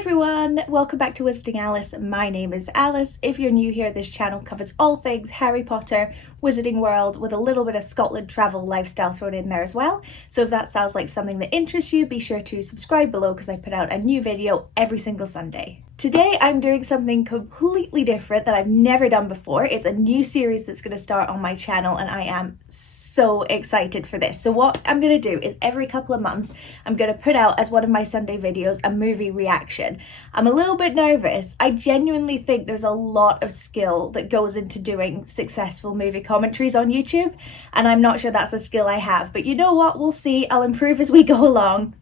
Everyone, welcome back to Wizarding Alice. My name is Alice. If you're new here, this channel covers all things Harry Potter, Wizarding World, with a little bit of Scotland travel lifestyle thrown in there as well. So if that sounds like something that interests you, be sure to subscribe below because I put out a new video every single Sunday. Today I'm doing something completely different that I've never done before. It's a new series that's going to start on my channel and I am so excited for this. So what I'm going to do is every couple of months I'm going to put out as one of my Sunday videos a movie reaction. I'm a little bit nervous. I genuinely think there's a lot of skill that goes into doing successful movie commentaries on YouTube, and I'm not sure that's a skill I have, but you know what, we'll see. I'll improve as we go along.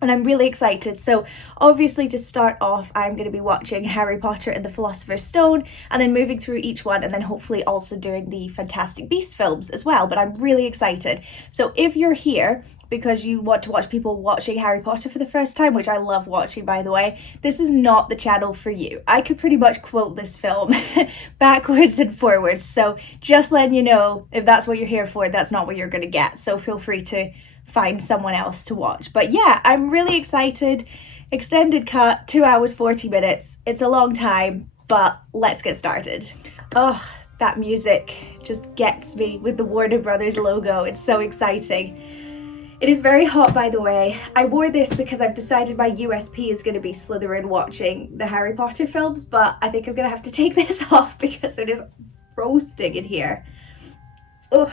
And I'm really excited. So obviously to start off, I'm going to be watching Harry Potter and the Philosopher's Stone and then moving through each one and then hopefully also doing the Fantastic Beasts films as well. But I'm really excited. So if you're here because you want to watch people watching Harry Potter for the first time, which I love watching by the way, this is not the channel for you. I could pretty much quote this film backwards and forwards. So just letting you know, if that's what you're here for, that's not what you're going to get. So feel free to find someone else to watch. But yeah, I'm really excited. Extended cut, 2 hours 40 minutes. It's a long time, but let's get started. Oh, that music just gets me with the Warner Brothers logo. It's so exciting. It is very hot, by the way. I wore this because I've decided my USP is going to be Slytherin watching the Harry Potter films, but I think I'm going to have to take this off because it is roasting in here. Ugh.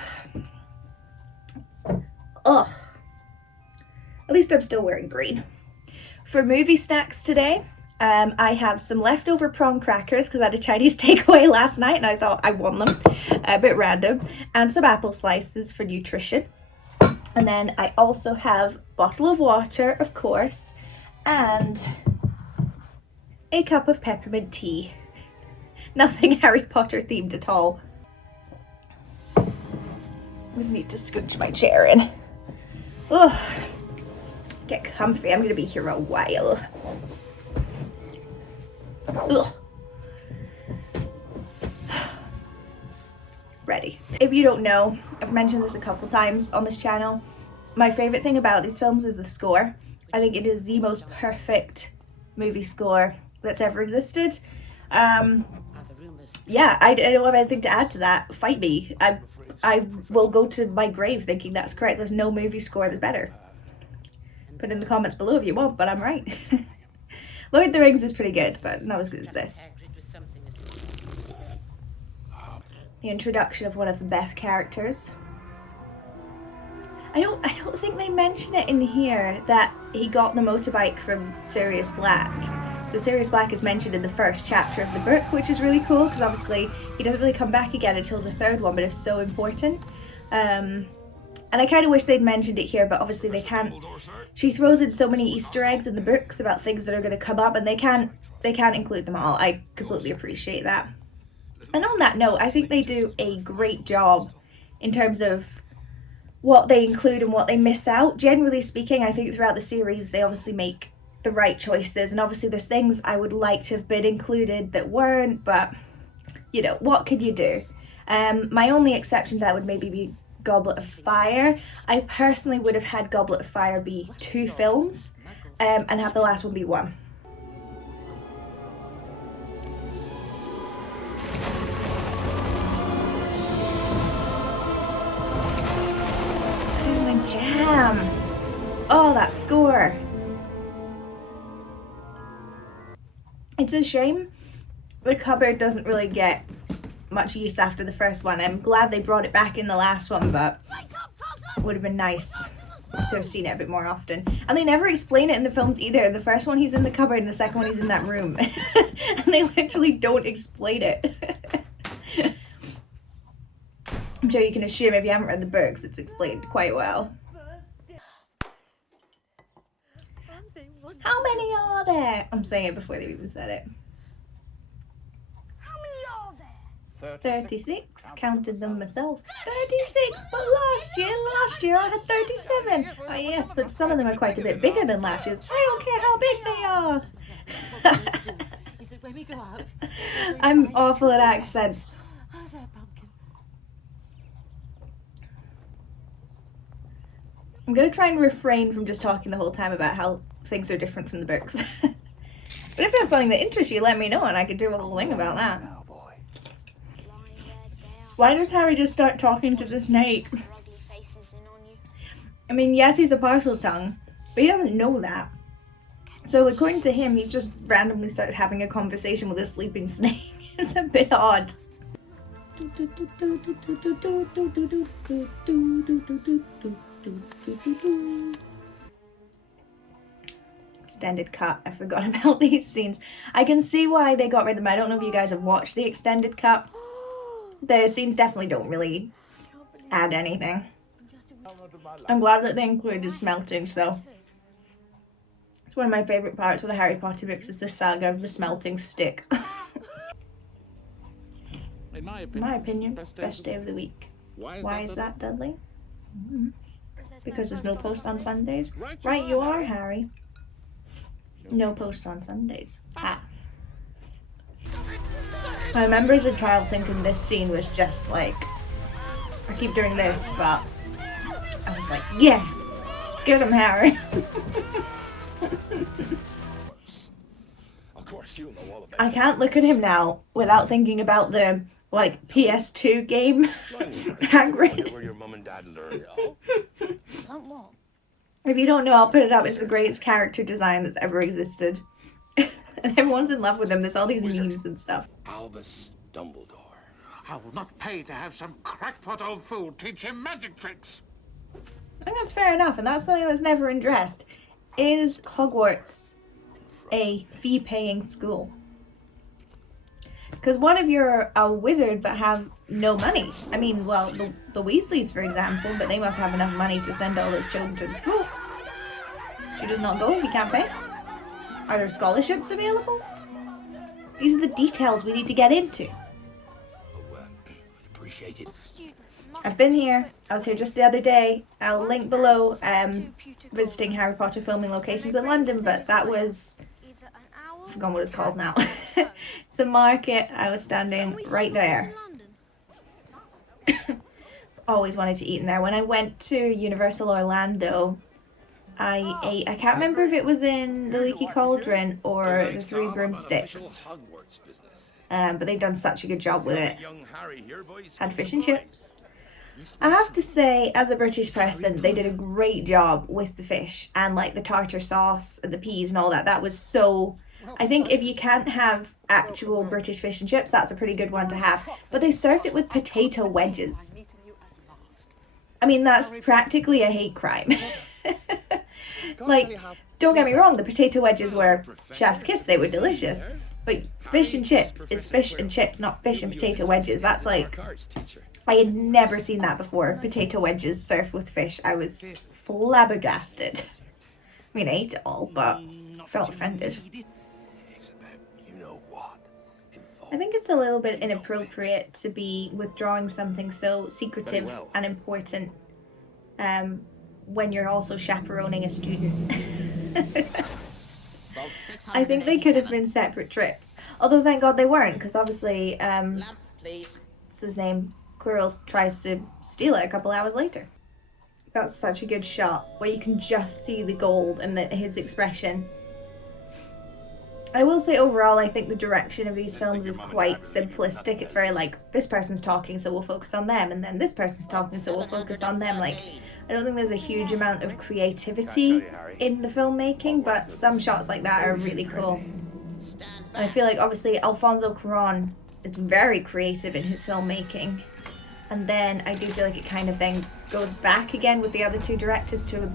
Ugh. At least I'm still wearing green. For movie snacks today, I have some leftover prawn crackers because I had a Chinese takeaway last night and I thought I won them, a bit random, and some apple slices for nutrition. And then I also have a bottle of water, of course, and a cup of peppermint tea. Nothing Harry Potter themed at all. I need to scooch my chair in. Ugh. Get comfy. I'm gonna be here a while. Ugh. Ready. If you don't know, I've mentioned this a couple times on this channel. My favorite thing about these films is the score. I think it is the most perfect movie score that's ever existed. Yeah, I don't have anything to add to that. Fight me. I will go to my grave thinking that's correct. There's no movie score that's better. Put in the comments below if you want, but I'm right. Lord of the Rings is pretty good, but not as good as this. The introduction of one of the best characters. I don't think they mention it in here that he got the motorbike from Sirius Black. So Sirius Black is mentioned in the first chapter of the book, which is really cool because obviously he doesn't really come back again until the third one, but it's so important. And I kind of wish they'd mentioned it here, but obviously they can't. She throws in so many Easter eggs in the books about things that are going to come up, and they can't include them all. I completely appreciate that. And on that note, I think they do a great job in terms of what they include and what they miss out. Generally speaking, I think throughout the series they obviously make the right choices, and obviously there's things I would like to have been included that weren't, but you know, what could you do? My only exception to that would maybe be Goblet of Fire. I personally would have had Goblet of Fire be 2 films and have the last one be 1. Here's my jam. Oh, that score. It's a shame the cupboard doesn't really get much use after the first one. I'm glad they brought it back in the last one, but it would have been nice to have seen it a bit more often. And they never explain it in the films either. In the first one he's in the cupboard and the second one he's in that room. And they literally don't explain it. I'm sure you can assume if you haven't read the books it's explained quite well. How many are there? I'm saying it before they've even said it. 36, counted them myself. 36, but last year I had 37. Oh yes, but some of them are quite a bit bigger than last year's. I don't care how big they are. I'm awful at accents. I'm going to try and refrain from just talking the whole time about how things are different from the books. But if there's something that interests you, let me know and I could do a whole thing about that. Why does Harry just start talking to the snake? I mean, yes, he's a Parseltongue, but he doesn't know that. So according to him, he's just randomly started having a conversation with a sleeping snake. It's a bit odd. Extended cut. I forgot about these scenes. I can see why they got rid of them. I don't know if you guys have watched the extended cut. The scenes definitely don't really add anything. I'm glad that they included smelting, so it's one of my favourite parts of the Harry Potter books is the saga of the smelting stick. In my opinion, best day of the week. Why is that, Dudley? Because there's no post on Sundays? Right you are, Harry. No post on Sundays. Ah. I remember as a child thinking this scene was just like, I keep doing this, but I was like, yeah, get him, Harry. I can't look at him now without thinking about the like PS2 game Hagrid. If you don't know, I'll put it up. It's the greatest character design that's ever existed. And everyone's in love with him. There's all these memes and stuff. Albus Dumbledore. I will not pay to have some crackpot old fool teach him magic tricks. I think that's fair enough, and that's something that's never addressed. Is Hogwarts a fee-paying school? Because what if you're a wizard but have no money? I mean, well, the Weasleys, for example, but they must have enough money to send all those children to the school. Should you just not go if you can't pay? Are there scholarships available? These are the details we need to get into. Appreciate it. I've been here. I was here just the other day. I'll link below visiting Harry Potter filming locations in London, but that was... I've forgotten what it's called now. It's a market. I was standing right there. Always wanted to eat in there. When I went to Universal Orlando, I can't remember if it was in the Leaky Cauldron or the Three Broomsticks. But they've done such a good job with it. Had fish and chips. I have to say, as a British person, they did a great job with the fish and like the tartar sauce and the peas and all that. That was so... I think if you can't have actual British fish and chips, that's a pretty good one to have. But they served it with potato wedges. I mean, that's practically a hate crime. Like, don't get me wrong, the potato wedges were chef's kiss, they were delicious. But fish and chips is fish and chips, not fish and potato wedges. That's like, I had never seen that before. Potato wedges served with fish. I was flabbergasted. I mean, I ate it all, but I felt offended. I think it's a little bit inappropriate to be withdrawing something so secretive and important when you're also chaperoning a student. I think they could have been separate trips. Although thank God they weren't, because obviously, what's his name? Quirrell tries to steal it a couple hours later. That's such a good shot, where you can just see the gold and his expression. I will say overall, I think the direction of these films is quite simplistic. It's very like, this person's talking, so we'll focus on them, and then this person's talking, so we'll focus on them. Like, I don't think there's a huge amount of creativity in the filmmaking, but some shots like that are really cool. And I feel like, obviously, Alfonso Cuarón is very creative in his filmmaking. And then I do feel like it kind of then goes back again with the other two directors to a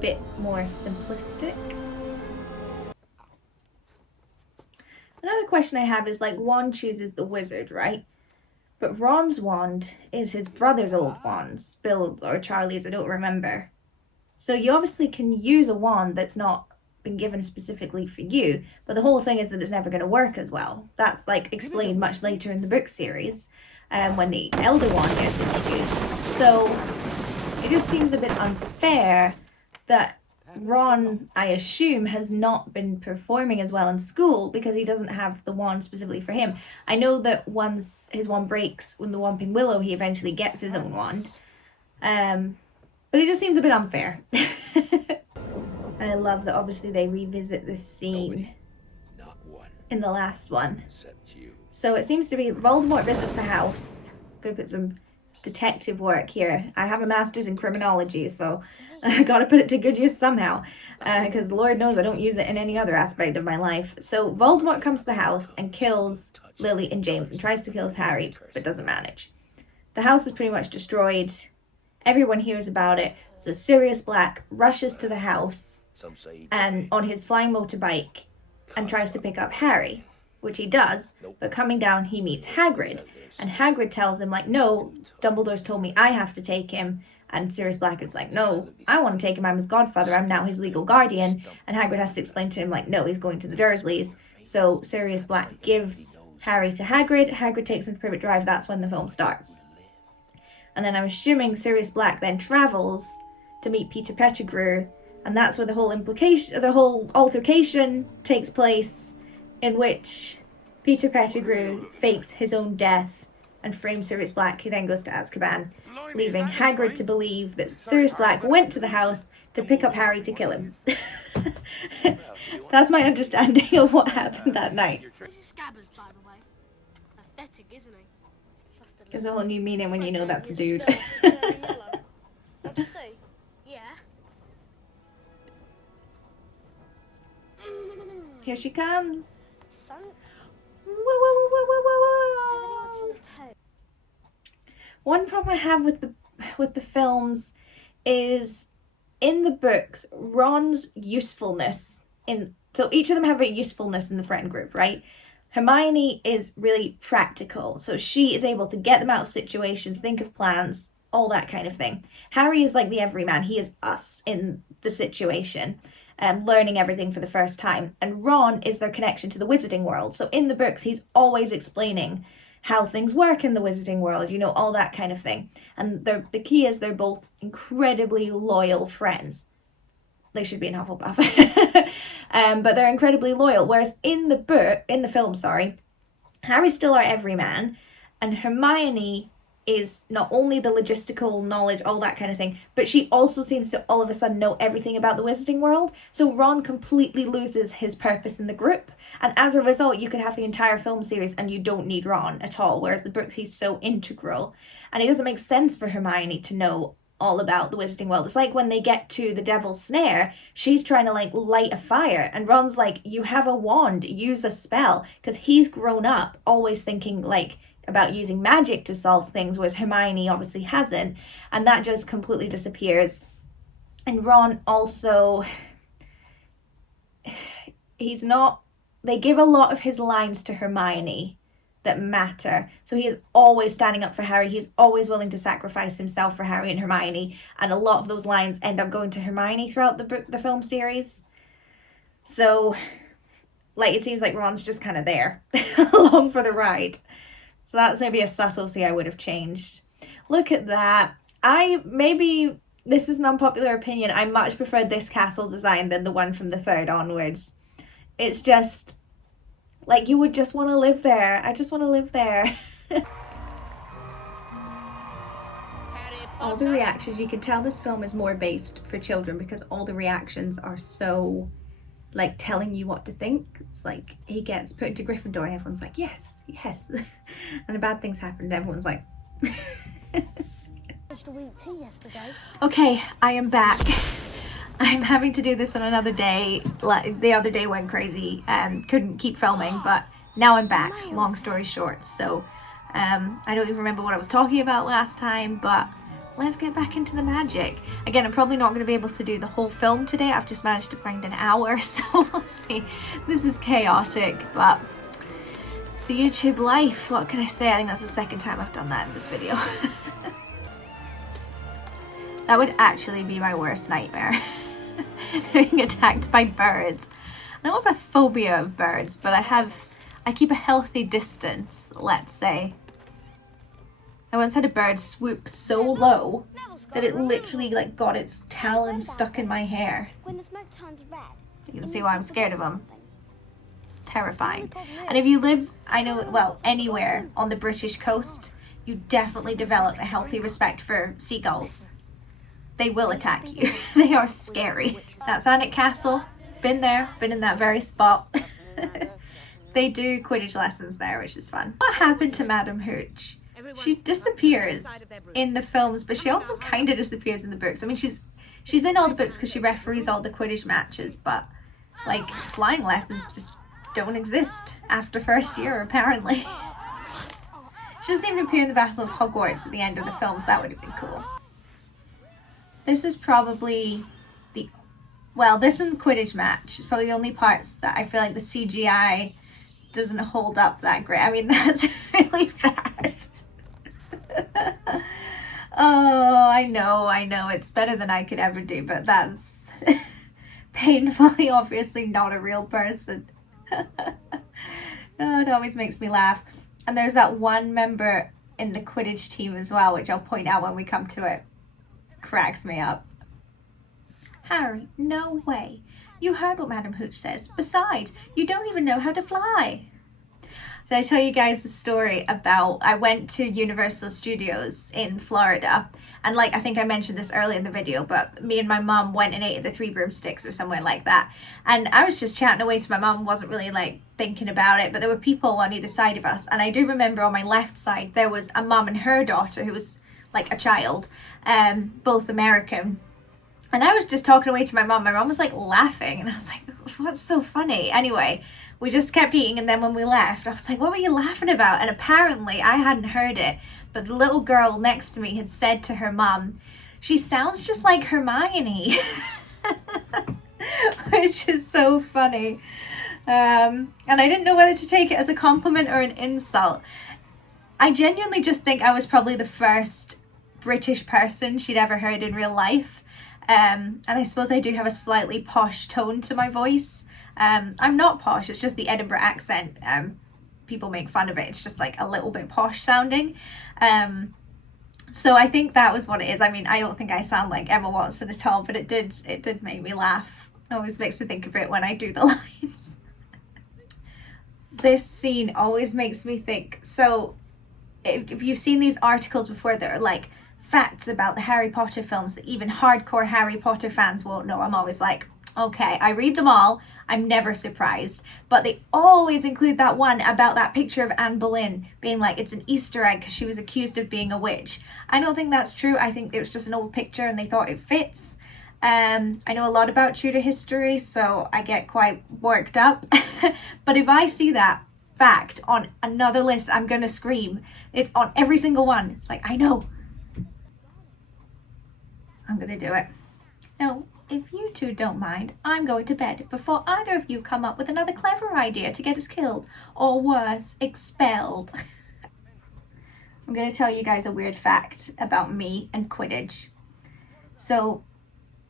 bit more simplistic. Another question I have is, like, Wand chooses the wizard, right? But Ron's wand is his brother's old wand, Bill's or Charlie's, I don't remember. So you obviously can use a wand that's not been given specifically for you, but the whole thing is that it's never going to work as well. That's, like, explained much later in the book series, when the Elder Wand gets introduced. So it just seems a bit unfair that Ron, I assume, has not been performing as well in school because he doesn't have the wand specifically for him. I know that once his wand breaks when the Whomping Willow, he eventually gets his own wand. But it just seems a bit unfair. And I love that obviously they revisit this scene in the last one. Except you. So it seems to be Voldemort visits the house. I'm gonna put some detective work here. I have a master's in criminology, so I gotta put it to good use somehow, because Lord knows I don't use it in any other aspect of my life. So Voldemort comes to the house and kills Lily and James and tries to kill Harry, but doesn't manage. The house is pretty much destroyed. Everyone hears about it, so Sirius Black rushes to the house Some say and on his flying motorbike and tries to pick up Harry, which he does, but coming down he meets Hagrid, and Hagrid tells him, like, no, Dumbledore's told me I have to take him, and Sirius Black is like, no, I want to take him, I'm his godfather, I'm now his legal guardian, and Hagrid has to explain to him, like, no, he's going to the Dursleys. So Sirius Black gives Harry to Hagrid, Hagrid takes him to Privet Drive, that's when the film starts. And then I'm assuming Sirius Black then travels to meet Peter Pettigrew, and that's where the whole altercation takes place, in which Peter Pettigrew fakes his own death and frames Sirius Black, who then goes to Azkaban, leaving Hagrid to believe that Sirius Black went to the house to pick up Harry to kill him. That's my understanding of what happened that night. This is Scabbers, by the way. Pathetic, isn't he? There's a whole new meaning when you know that's a dude. Want to see? Yeah. Here she comes. Son, Whoa, whoa, whoa, whoa, whoa, has whoa, anyone whoa. seen a toad? One problem I have with the films is in the books, Ron's usefulness so each of them have a usefulness in the friend group, right? Hermione is really practical, so she is able to get them out of situations, think of plans, all that kind of thing. Harry is like the everyman, he is us in the situation, learning everything for the first time. And Ron is their connection to the wizarding world, so in the books he's always explaining how things work in the wizarding world, you know, all that kind of thing. And the key is they're both incredibly loyal friends. They should be in Hufflepuff. But they're incredibly loyal. Whereas in the film, Harry's still our everyman, and Hermione is not only the logistical knowledge, all that kind of thing, but she also seems to all of a sudden know everything about the wizarding world. So Ron completely loses his purpose in the group, and as a result you could have the entire film series and you don't need Ron at all, whereas the books he's so integral, and it doesn't make sense for Hermione to know all about the wizarding world. It's like when they get to the Devil's Snare, she's trying to like light a fire, and Ron's like, you have a wand, use a spell, because he's grown up always thinking like about using magic to solve things, whereas Hermione obviously hasn't, and that just completely disappears. And Ron also, they give a lot of his lines to Hermione that matter, so he is always standing up for Harry, he's always willing to sacrifice himself for Harry and Hermione, and a lot of those lines end up going to Hermione throughout the film series. So like it seems like Ron's just kind of there along for the ride. So that's maybe a subtlety I would have changed. Look at that. Maybe this is an unpopular opinion, I much prefer this castle design than the one from the third onwards. It's just, like, you would just want to live there. I just want to live there. All the reactions, you can tell this film is more based for children because all the reactions are so, like, telling you what to think. It's like he gets put into Gryffindor and everyone's like, yes, yes. And the bad things happen and everyone's like... Okay, I am back. I'm having to do this on another day. Like, the other day went crazy and couldn't keep filming, but now I'm back, long story short. So I don't even remember what I was talking about last time, but let's get back into the magic. Again, I'm probably not going to be able to do the whole film today. I've just managed to find an hour, so we'll see. This is chaotic, but it's the YouTube life. What can I say? I think that's the second time I've done that in this video. That would actually be my worst nightmare. Being attacked by birds. I don't have a phobia of birds, but I keep a healthy distance, let's say. I once had a bird swoop so low that it literally like got its talons stuck in my hair. You can see why I'm scared of them. Terrifying. And if you live, anywhere on the British coast, you definitely develop a healthy respect for seagulls. They will attack you. They are scary. That's Alnwick Castle. Been there, been in that very spot. they do Quidditch lessons there, which is fun. What happened to Madam Hooch? She disappears in the films, but she also kind of disappears in the books. I mean, she's in all the books because she referees all the Quidditch matches, but like flying lessons just don't exist after first year, apparently. She doesn't even appear in the Battle of Hogwarts at the end of the films. That would have been cool. This is probably this and Quidditch match is probably the only parts that I feel like the CGI doesn't hold up that great. I mean, that's really bad. Oh, I know, it's better than I could ever do, but that's painfully obviously not a real person. Oh, it always makes me laugh. And there's that one member in the Quidditch team as well, which I'll point out when we come to it. Cracks me up. Harry, no way. You heard what Madam Hooch says. Besides, you don't even know how to fly. Did I tell you guys the story about, I went to Universal Studios in Florida, and like, I think I mentioned this earlier in the video, but me and my mum went and ate at the Three Broomsticks or somewhere like that. And I was just chatting away to my mum, wasn't really like thinking about it, but there were people on either side of us. And I do remember on my left side, there was a mum and her daughter who was like a child, both American. And I was just talking away to my mum. My mum was like laughing, and I was like, what's so funny? Anyway, we just kept eating, and then when we left, I was like, what were you laughing about? And apparently I hadn't heard it, but the little girl next to me had said to her mum, she sounds just like Hermione. Which is so funny. And I didn't know whether to take it as a compliment or an insult. I genuinely just think I was probably the first British person she'd ever heard in real life. And I suppose I do have a slightly posh tone to my voice. I'm not posh, it's just the Edinburgh accent. People make fun of it. It's just like a little bit posh sounding. So I think that was what it is. I mean, I don't think I sound like Emma Watson at all, but it did make me laugh. It always makes me think of it when I do the lines. This scene always makes me think. So if you've seen these articles before that are like facts about the Harry Potter films that even hardcore Harry Potter fans won't know, I'm always like, okay, I read them all, I'm never surprised. But they always include that one about that picture of Anne Boleyn being like, it's an Easter egg because she was accused of being a witch. I don't think that's true. I think it was just an old picture and they thought it fits. I know a lot about Tudor history, so I get quite worked up. But if I see that fact on another list, I'm gonna scream. It's on every single one. It's like, I know. I'm gonna do it. No, if you two don't mind, I'm going to bed before either of you come up with another clever idea to get us killed, or worse, expelled. I'm gonna tell you guys a weird fact about me and Quidditch. So,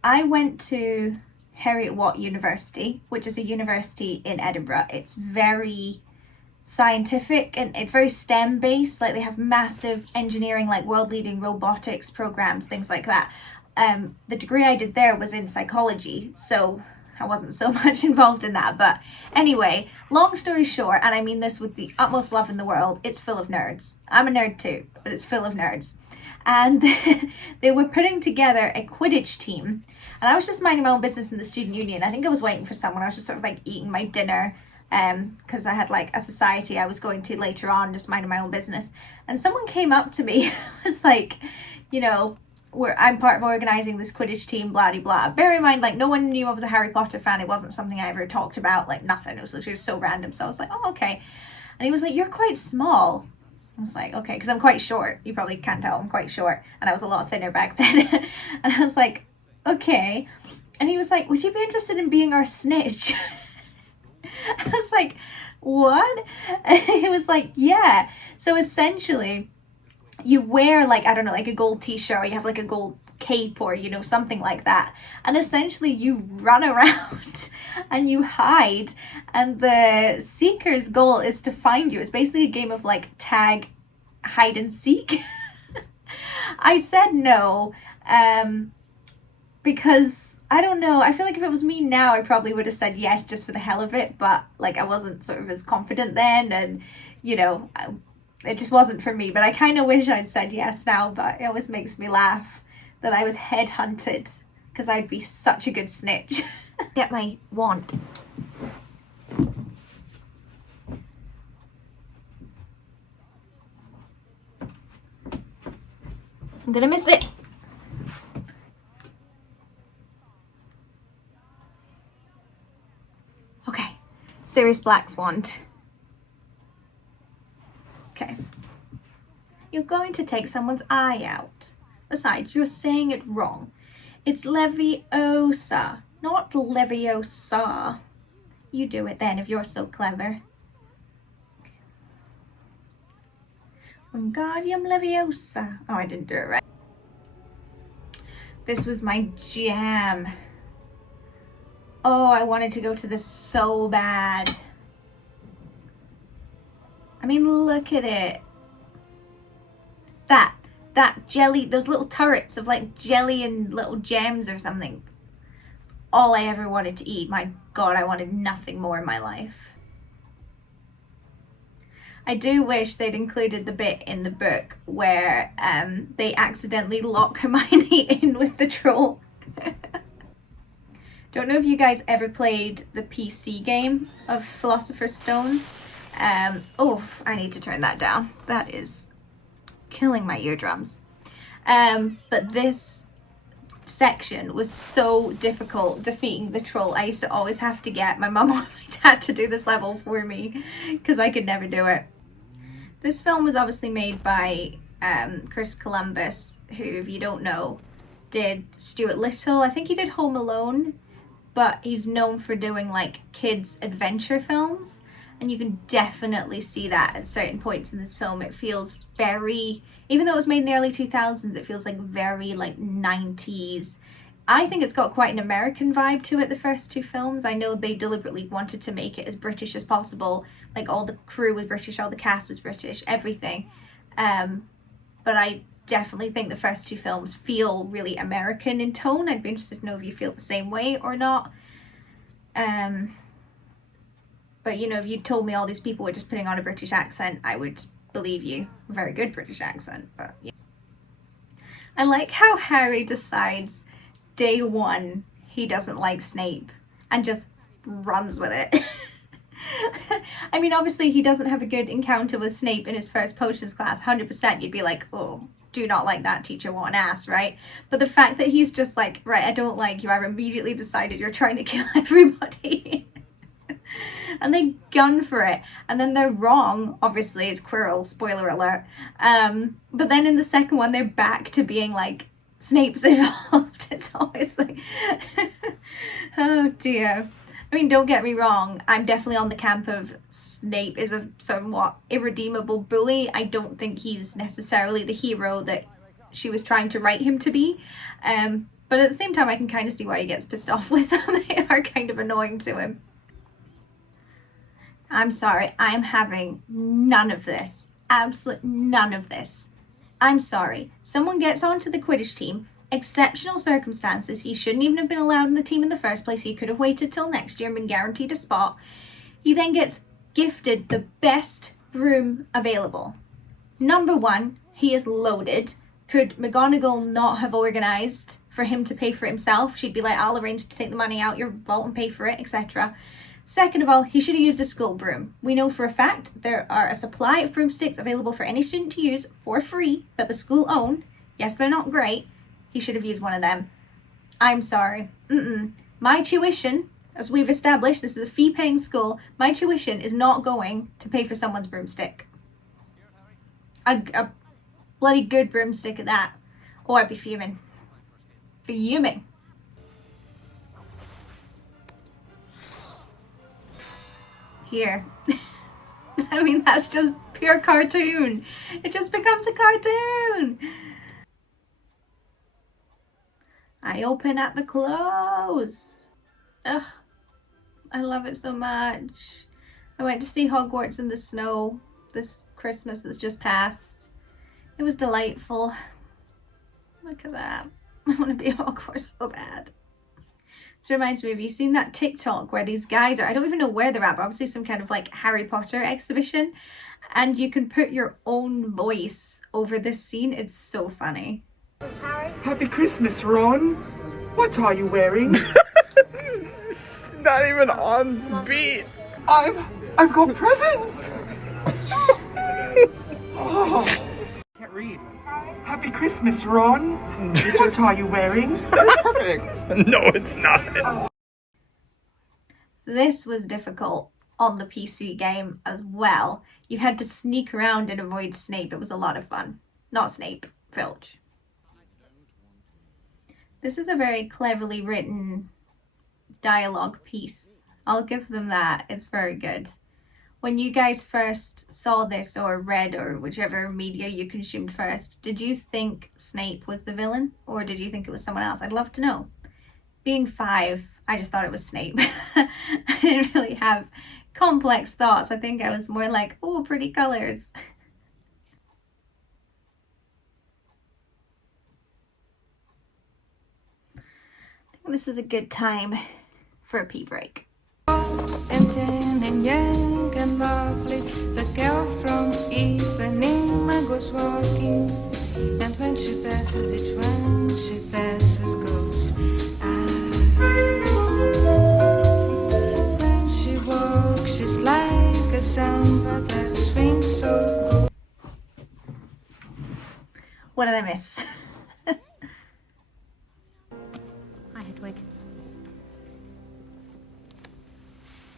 I went to Heriot-Watt University, which is a university in Edinburgh. It's very scientific and it's very STEM based. Like they have massive engineering, like world leading robotics programs, things like that. The degree I did there was in psychology, so I wasn't so much involved in that. But anyway, long story short, and I mean this with the utmost love in the world, it's full of nerds. I'm a nerd too, but it's full of nerds. And they were putting together a Quidditch team, and I was just minding my own business in the student union. I think I was waiting for someone. I was just sort of like eating my dinner, because I had like a society I was going to later on, just minding my own business. And someone came up to me, was like, you know, I'm part of organising this Quidditch team, blah de blah. Bear in mind, like no one knew I was a Harry Potter fan. It wasn't something I ever talked about, like nothing. It was literally so random. So I was like, oh, okay. And he was like, you're quite small. I was like, okay, because I'm quite short. You probably can't tell, I'm quite short. And I was a lot thinner back then. And I was like, okay. And he was like, would you be interested in being our snitch? I was like, what? And he was like, yeah. So essentially, you wear like, I don't know, like a gold t-shirt, or you have like a gold cape, or, you know, something like that. And essentially you run around and you hide. And the seeker's goal is to find you. It's basically a game of like tag, hide and seek. I said no, because I don't know, I feel like if it was me now, I probably would have said yes just for the hell of it. But like I wasn't sort of as confident then, and you know, it just wasn't for me. But I kind of wish I'd said yes now, but it always makes me laugh that I was headhunted, because I'd be such a good snitch. Get my wand. I'm gonna miss it. Okay, Sirius Black's wand. Okay. You're going to take someone's eye out. Besides, you're saying it wrong. It's Leviosa, not Leviosa. You do it then if you're so clever. Wingardium Leviosa. Oh, I didn't do it right. This was my jam. Oh, I wanted to go to this so bad. I mean, look at it. That jelly, those little turrets of like jelly and little gems or something. It's all I ever wanted to eat. My God, I wanted nothing more in my life. I do wish they'd included the bit in the book where they accidentally lock Hermione in with the troll. Don't know if you guys ever played the PC game of Philosopher's Stone. Oh, I need to turn that down. That is killing my eardrums. But this section was so difficult, defeating the troll. I used to always have to get my mum or my dad to do this level for me because I could never do it. This film was obviously made by Chris Columbus, who, if you don't know, did Stuart Little. I think he did Home Alone, but he's known for doing like kids adventure films. And you can definitely see that at certain points in this film. It feels very, even though it was made in the early 2000s, it feels like very like 90s. I think it's got quite an American vibe to it, the first two films. I know they deliberately wanted to make it as British as possible. Like all the crew was British, all the cast was British, everything. But I definitely think the first two films feel really American in tone. I'd be interested to know if you feel the same way or not. But, you know, if you told me all these people were just putting on a British accent, I would believe you. A very good British accent, but yeah. I like how Harry decides day one he doesn't like Snape and just runs with it. I mean, obviously he doesn't have a good encounter with Snape in his first potions class. 100% you'd be like, oh, do not like that teacher, what an ass, right? But the fact that he's just like, right, I don't like you, I've immediately decided you're trying to kill everybody. And they gun for it, and then they're wrong. Obviously, it's Quirrell, spoiler alert. But then in the second one, they're back to being like, Snape's involved. It's always like, oh dear. I mean, don't get me wrong, I'm definitely on the camp of Snape is a somewhat irredeemable bully. I don't think he's necessarily the hero that she was trying to write him to be. But at the same time, I can kind of see why he gets pissed off with them. They are kind of annoying to him. I'm sorry, I'm having none of this. Absolute none of this. I'm sorry. Someone gets onto the Quidditch team, exceptional circumstances, he shouldn't even have been allowed in the team in the first place, he could have waited till next year and been guaranteed a spot. He then gets gifted the best broom available. Number one, he is loaded. Could McGonagall not have organised for him to pay for it himself? She'd be like, I'll arrange to take the money out your vault and pay for it, etc. Second of all, he should have used a school broom. We know for a fact there are a supply of broomsticks available for any student to use for free that the school own. Yes, they're not great. He should have used one of them. I'm sorry. My tuition, as we've established, this is a fee-paying school. My tuition is not going to pay for someone's broomstick. A bloody good broomstick at that. Or I'd be fuming. Fuming. Here. I mean, that's just pure cartoon. It just becomes a cartoon. I open at the close. Ugh, I love it so much. I went to see Hogwarts in the snow this Christmas that's just passed. It was delightful. Look at that. I want to be at Hogwarts so bad. Which reminds me, have you seen that TikTok where these guys are, I don't even know where they're at, but obviously some kind of like Harry Potter exhibition, and you can put your own voice over this scene. It's so funny. Happy Christmas, Ron. What are you wearing? Not even on beat. I've got presents. Oh. read. Happy Christmas, Ron. What are you wearing? Perfect. No, it's not. This was difficult on the PC game as well. You had to sneak around and avoid Snape. It was a lot of fun. Not Snape, Filch. This is a very cleverly written dialogue piece. I'll give them that. It's very good. When you guys first saw this or read or whichever media you consumed first, did you think Snape was the villain or did you think it was someone else? I'd love to know. Being 5, I just thought it was Snape. I didn't really have complex thoughts. I think I was more like, oh, pretty colors. I think this is a good time for a pee break. And tan and young and lovely, the girl from Ipanema goes walking, and when she passes each one she passes goes when she walks she's like a samba that swings so cool. What did I miss? Hi, Hedwig.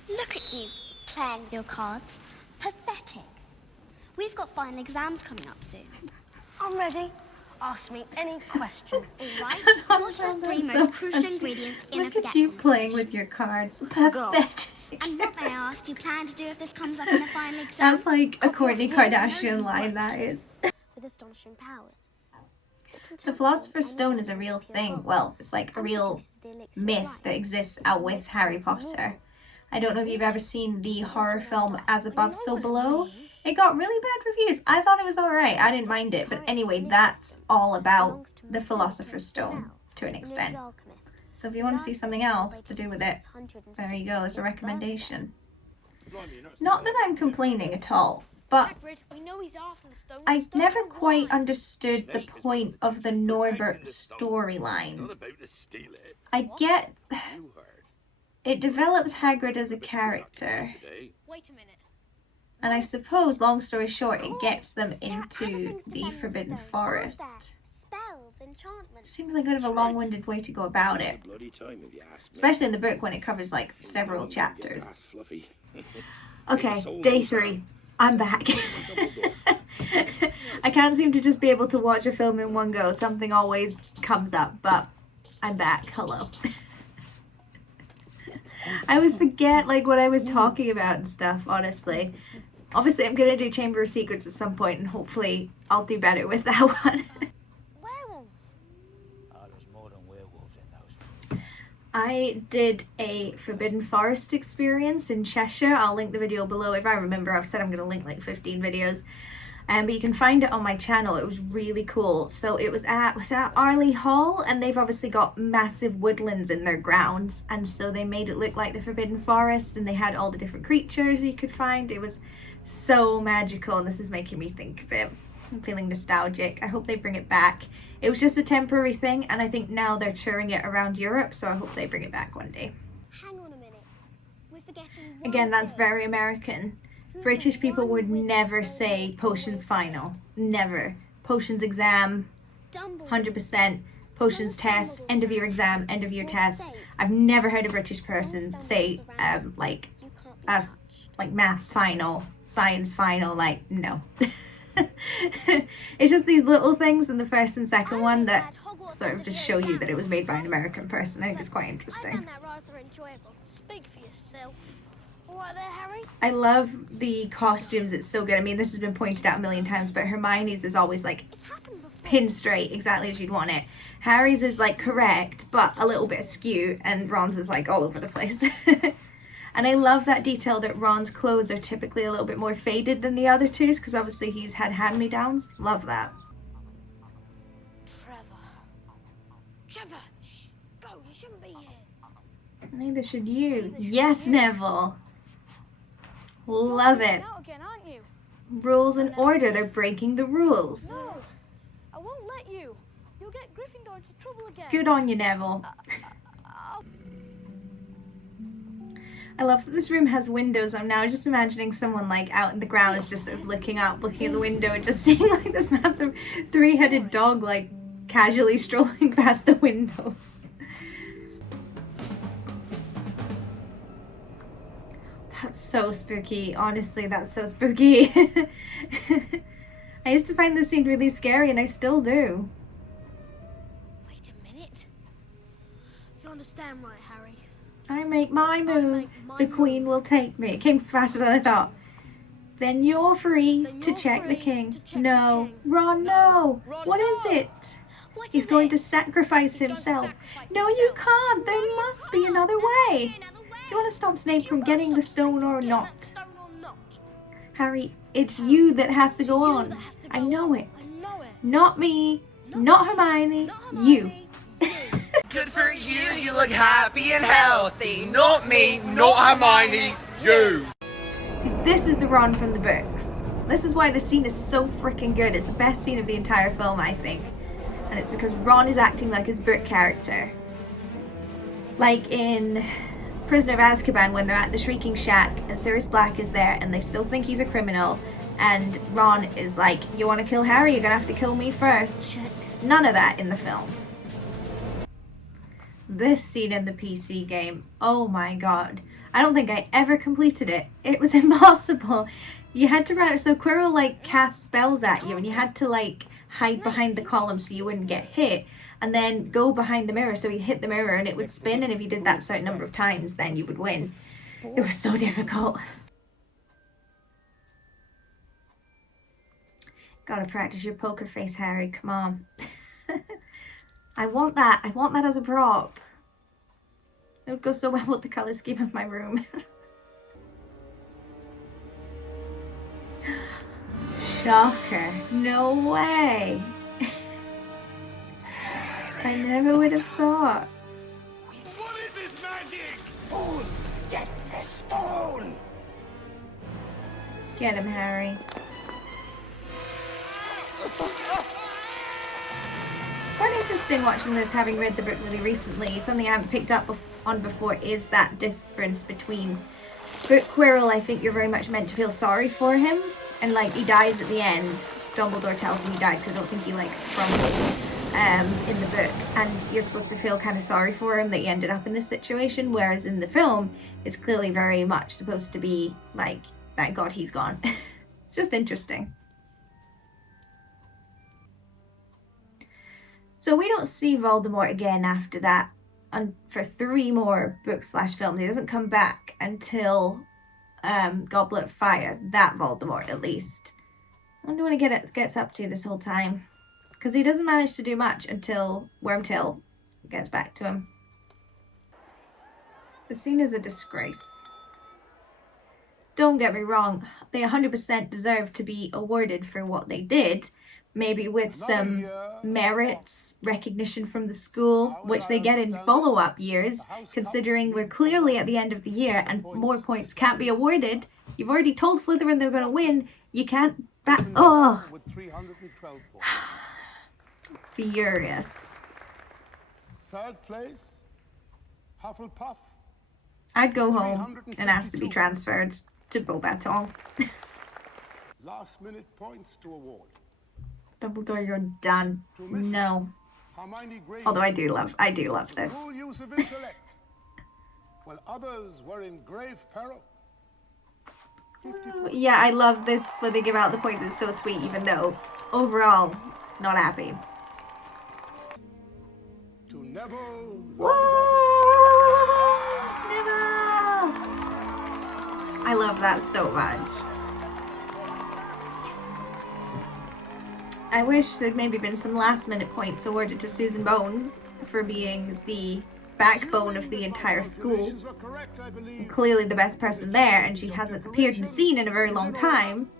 Look at you, playing with your cards. Pathetic. We've got final exams coming up soon. I'm ready. Ask me any question. All right. What are the 3 most crucial ingredients in a Look at you forgetfulness playing dish? with your cards. Cigar. Pathetic. And what, may I ask, do you plan to do if this comes up in the final exam? That's like a Kourtney Kardashian line, that is. With astonishing powers. The Philosopher's Stone is a real thing. Well, it's like a real myth that exists out with Harry Potter. I don't know if you've ever seen the horror film As Above, So Below. It got really bad reviews. I thought it was alright. I didn't mind it. But anyway, that's all about the Philosopher's Stone to an extent. So if you want to see something else to do with it, there you go. There's a recommendation. Not that I'm complaining at all, but I never quite understood the point of the Norbert storyline. I get it develops Hagrid as a character. Wait a minute. And I suppose, long story short, it gets them into the Forbidden Forest. Spells, enchantments. Seems like a bit of a long-winded way to go about it. Especially in the book when it covers like several chapters. Okay, day 3. I'm back. I can't seem to just be able to watch a film in one go. Something always comes up, but I'm back. Hello. I always forget like what I was talking about and stuff, honestly. Obviously, I'm going to do Chamber of Secrets at some point, and hopefully I'll do better with that one. Werewolves. There's more than werewolves in those. I did a Forbidden Forest experience in Cheshire. I'll link the video below. If I remember, I've said I'm going to link like 15 videos. But you can find it on my channel. It was really cool. So it was at Arley Hall, and they've obviously got massive woodlands in their grounds, and so they made it look like the Forbidden Forest, and they had all the different creatures you could find. It was so magical, and this is making me think of it. I'm feeling nostalgic. I hope they bring it back. It was just a temporary thing, and I think now they're touring it around Europe, so I hope they bring it back one day. Hang on a minute. We're forgetting one Again, that's thing. very American. British people would never say potions final. Never. Potions exam, Dumbledore. 100%. Potions test, end of year exam, end of year test. I've never heard a British person say like maths final, science final, like no. It's just these little things in the first and second one that sort of just show you that it was made by an American person. I think it's quite I interesting. found that rather enjoyable. Speak for yourself. All right there, Harry. I love the costumes. It's so good. I mean, this has been pointed out a million times, but Hermione's is always like It's happened before. pinned straight, exactly as you'd want it. Harry's is like correct, but a little bit askew, and Ron's is like all over the place. And I love that detail that Ron's clothes are typically a little bit more faded than the other two's, because obviously he's had hand-me-downs. Love that. Trevor, shh, go. You shouldn't be here. Neither should you. Yes, Neville. Love it. Out again, aren't you? Rules and order. They're breaking the rules. No, I won't let you. You'll get Gryffindor into trouble again. Good on you, Neville. I love that this room has windows. I'm now just imagining someone like out in the grounds just sort of looking up, looking at the window and just seeing like this massive three-headed dog like casually strolling past the windows. That's so spooky. Honestly, that's so spooky. I used to find this scene really scary and I still do. Wait a minute. You understand, right, Harry? I make my move, the queen will take me. It came faster than I thought. Then you're free to check the king. No, Ron, no. What is it? He's going to sacrifice himself. No, you can't. There must be another way. Do you want to stop Snape from getting the stone or not? Harry, it's you that has to go on. I know it. Not me, not Hermione, you. Good for you, you look happy and healthy. Not me, not Hermione, you. See, this is the Ron from the books. This is why the scene is so freaking good. It's the best scene of the entire film, I think. And it's because Ron is acting like his book character. Like in Prisoner of Azkaban when they're at the Shrieking Shack and Sirius Black is there and they still think he's a criminal. And Ron is like, you want to kill Harry? You're going to have to kill me first. Check. None of that in the film. This scene in the PC game, oh my god. I don't think I ever completed it. It was impossible. You had to run it, so Quirrell like cast spells at you and you had to like hide behind the column so you wouldn't get hit and then go behind the mirror so you hit the mirror and it would spin, and if you did that a certain number of times then you would win. It was so difficult. Gotta practice your poker face, Harry, come on. I want that as a prop. It would go so well with the colour scheme of my room. Shocker. No way. I never would have thought. What is this magic? Fool, get the stone! Get him, Harry. Quite interesting watching this, having read the book really recently. Something I haven't picked up on before is that difference between Book Quirrell. I think you're very much meant to feel sorry for him, and like he dies at the end. Dumbledore tells him he died because I don't think he like crumbles in the book, and you're supposed to feel kind of sorry for him that he ended up in this situation, whereas in the film it's clearly very much supposed to be like, thank God he's gone. It's just interesting. So we don't see Voldemort again after that for 3 more books/films. He doesn't come back until Goblet of Fire, that Voldemort at least. I wonder what he gets up to this whole time. Because he doesn't manage to do much until Wormtail gets back to him. The scene is a disgrace. Don't get me wrong, they 100% deserve to be awarded for what they did. Maybe with some merits, recognition from the school, which they get in follow-up years, considering we're clearly at the end of the year and more points can't be awarded. You've already told Slytherin they're going to win. You can't back... Oh! Furious. Third place, Hufflepuff. I'd go home and ask to be transferred to Beauxbaton. Last minute points to award. Dumbledore, you're done. No. Although I do love this. Full use of intellect, while others were in grave peril. Yeah, I love this when they give out the points. It's so sweet, even though overall, not happy. To Neville. Neville! I love that so much. I wish there'd maybe been some last minute points awarded to Susan Bones for being the backbone of the entire school. Clearly the best person there, and she hasn't appeared in the scene in a very long time.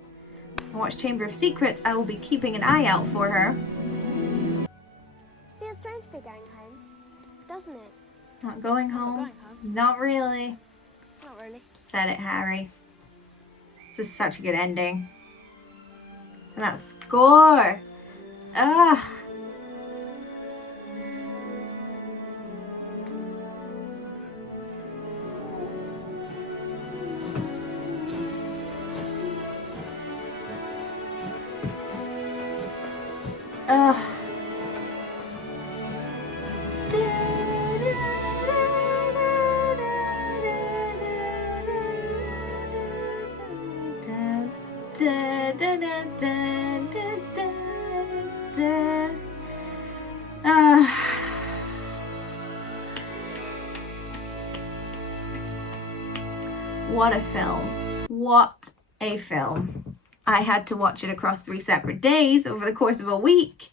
I watch Chamber of Secrets, I will be keeping an eye out for her. Feels strange to be going home, doesn't it? Not going home? Not going home. Not really. Not really. Said it, Harry. This is such a good ending. And that score! Ugh! What a film. What a film. I had to watch it across 3 separate days over the course of a week,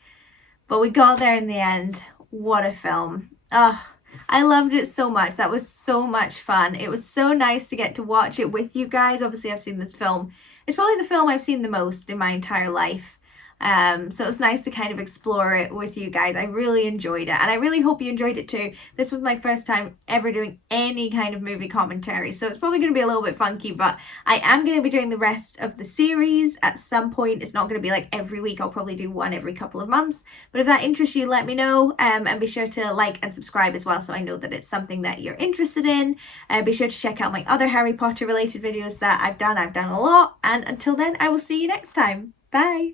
but we got there in the end. What a film. I loved it so much. That was so much fun. It was so nice to get to watch it with you guys. Obviously, I've seen this film. It's probably the film I've seen the most in my entire life. So it was nice to kind of explore it with you guys. I really enjoyed it, and I really hope you enjoyed it too. This was my first time ever doing any kind of movie commentary, so it's probably going to be a little bit funky, but I am going to be doing the rest of the series at some point. It's not going to be like every week. I'll probably do one every couple of months, but if that interests you, let me know, and be sure to like and subscribe as well, so I know that it's something that you're interested in. Be sure to check out my other Harry Potter related videos that I've done a lot, and until then, I will see you next time. Bye.